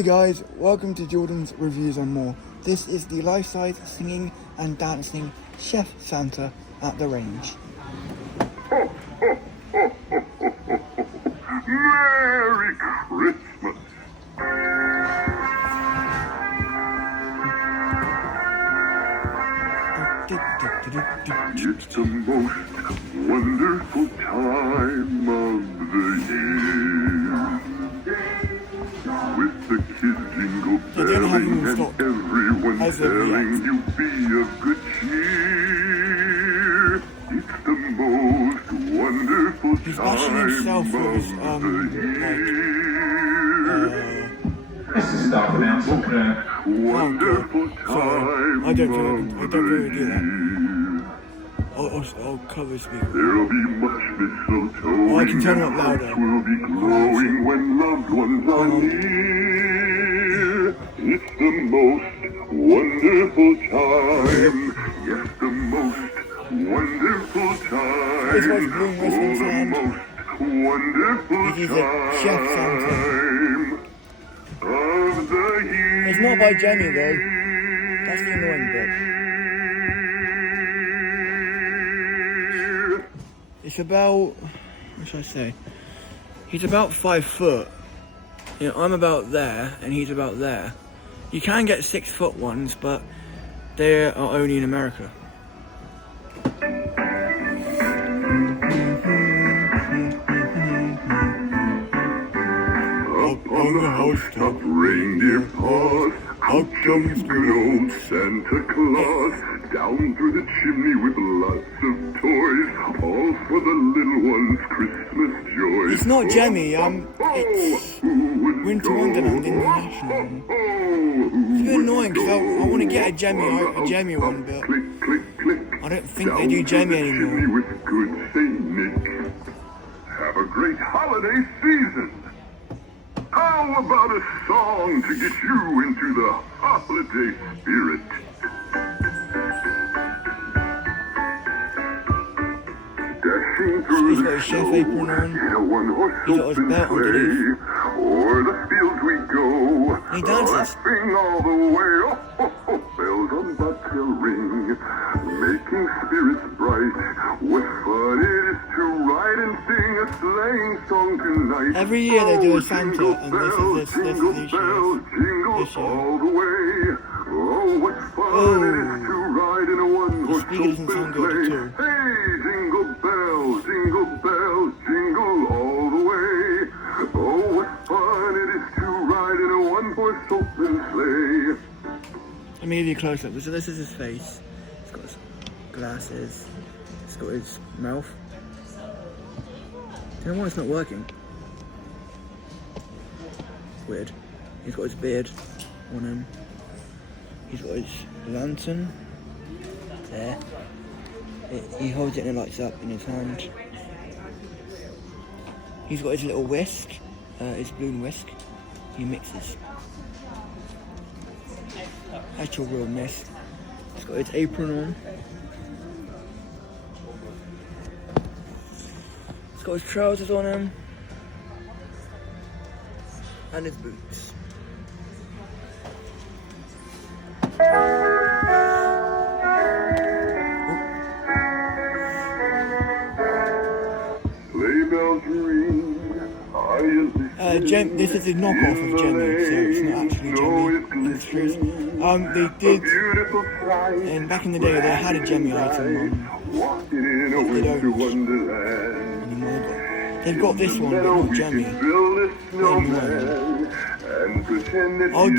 Hey guys, welcome to Jordan's Reviews and More. This is the life-size singing and dancing Chef Santa at the range. Merry Christmas! It's the most wonderful time of the year. With the kids jingle belling and everyone telling you be of good cheer. It's the most wonderful time of the year. This is stuff now, Wonderful time I don't really do that. I'll cover speaker. There'll be much mistletoe. I can turn it up louder. Will be glowing when loved ones are near. It's the most wonderful time. Yes, the most wonderful time. This was Blue Western the Sand. most wonderful This is a Chef Santa. time of the year. It's not by Jenny though. That's the annoying bit. It's about, what should I say? He's about 5 foot. You know, I'm about there and he's about there. You can get 6 foot ones, but they are only in America. Up on the housetop, reindeer paws. Out jumps good old Santa Claus. Down through the chimney with lots of toys. All for the little ones' Christmas joy. It's not Jemmy, it's Winter Wonderland International. It's a bit annoying because I want to get a Jemmy one, but Click, click, click. I don't think they do Jemmy anymore. Chimney with good Saint Nick. Have a great holiday season. How about a song to get you into the holiday spirit? Dashing through He's got the his chef snow apron on. in a one-horse He's got his open belt sleigh. underneath. O'er the fields we go, He dances. laughing all the way. Oh, oh, oh, bells on bobtail ring, making spirits bright. What fun it is to ride and sing a sleighing song tonight. Every year they do a Santa, Jingle and bells, jingle bells, jingle This year. all the way. Oh, what fun it is to ride in a one-horse speaker doesn't open sound good at sleigh. all. Hey, jingle bells, jingle all the way. Oh, what fun it is to ride in a one-horse open sleigh. Let me give you a close up. So this is his face. He's got his glasses. He's got his mouth. I don't know why it's not working. Weird. He's got his beard on him. He's got his lantern there. He holds it and it lights up in his hand. He's got his little whisk, his balloon whisk. He mixes. Actual real mist. He's got his apron on. He's got his trousers on him. And his boots. Sleigh bells ring. This is a knockoff of Jemmy, so it's not actually Jemmy Industries. They did, and back in the day they had a Jemmy item they don't anymore, but they've got this one, but not Jemmy. I'll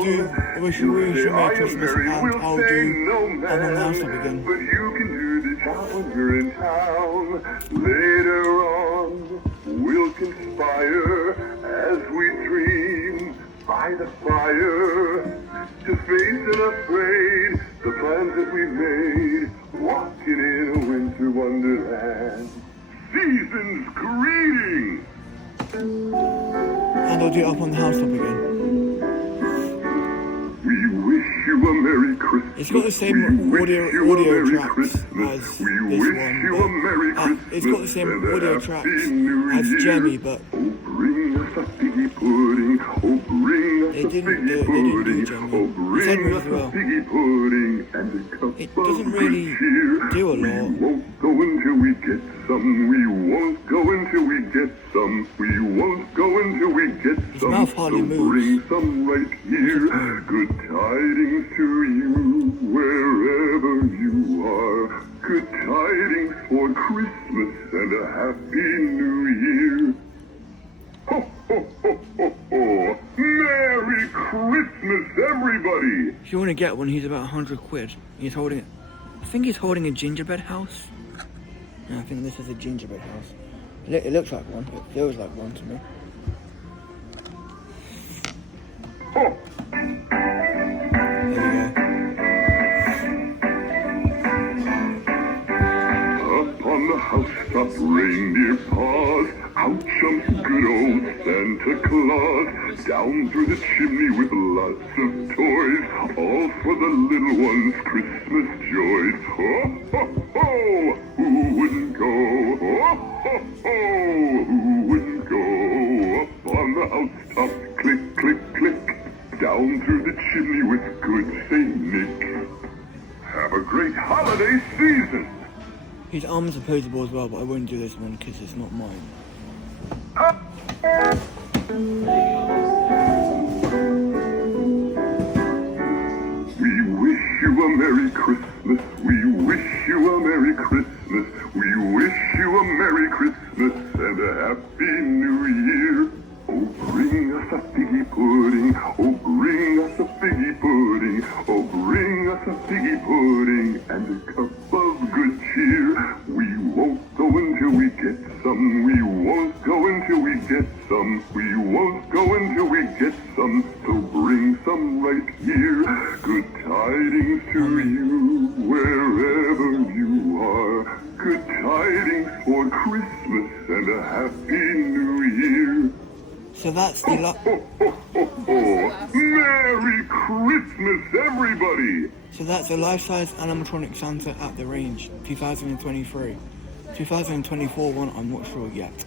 do Wish You a Merry Christmas, and I'll do I'm on the Housetop again. But you can do this when you're in town. Later on, we'll conspire as we dream by the fire to face unafraid the plans that we made, walking in a winter wonderland. Season's greetings. And I'll do it up on the Housetop again. We wish you a Merry Christmas. It's got the same audio tracks as this one, but it's got the same audio tracks as Jemmy, but pudding. Oh, bring us They a didn't figgy do it, they didn't do pudding. it, Jamie. Oh, He said bring me us as a well. figgy pudding and a cup It of doesn't good really cheer. do a We lot. won't go until we get some. We won't go until we get some. We won't go until we get His some. mouth hardly So moves. bring some right here. Good tidings to you wherever you are. Good tidings for Christmas and a happy New Year. Ho, ho, ho, ho, ho. Merry Christmas, everybody! If you want to get one, he's about 100 quid. He's holding it. I think he's holding a gingerbread house. Yeah, I think this is a gingerbread house. It looks like one. It feels like one to me. Oh, There we go. up on the housetop, reindeer paws. Out jumps good old Santa Claus. Down through the chimney with lots of toys. All for the little ones' Christmas joys. Ho, ho, ho! Who wouldn't go? Ho, ho, ho! Who wouldn't go? Up on the housetop, click, click, click. Down through the chimney with good Saint Nick. Have a great holiday season! His arms are posable as well, but I won't do this one because it's not mine. We wish you a Merry Christmas. We wish you a Merry Christmas. We wish you a Merry Christmas and a Happy New Year. Oh, bring us a figgy pudding. Oh, bring us a figgy pudding. Oh, bring us a figgy pudding and a cup of good cheer. We won't go until we get some. We won't go until we get some. We won't go until we get some. So bring some right here. Good tidings to you wherever you are. Good tidings for Christmas and a Happy New Year. So that's the Ho, ho, ho, ho. Merry Christmas, everybody! So that's a life-size animatronic Santa at the range, 2023. 2024 one, I'm not sure yet.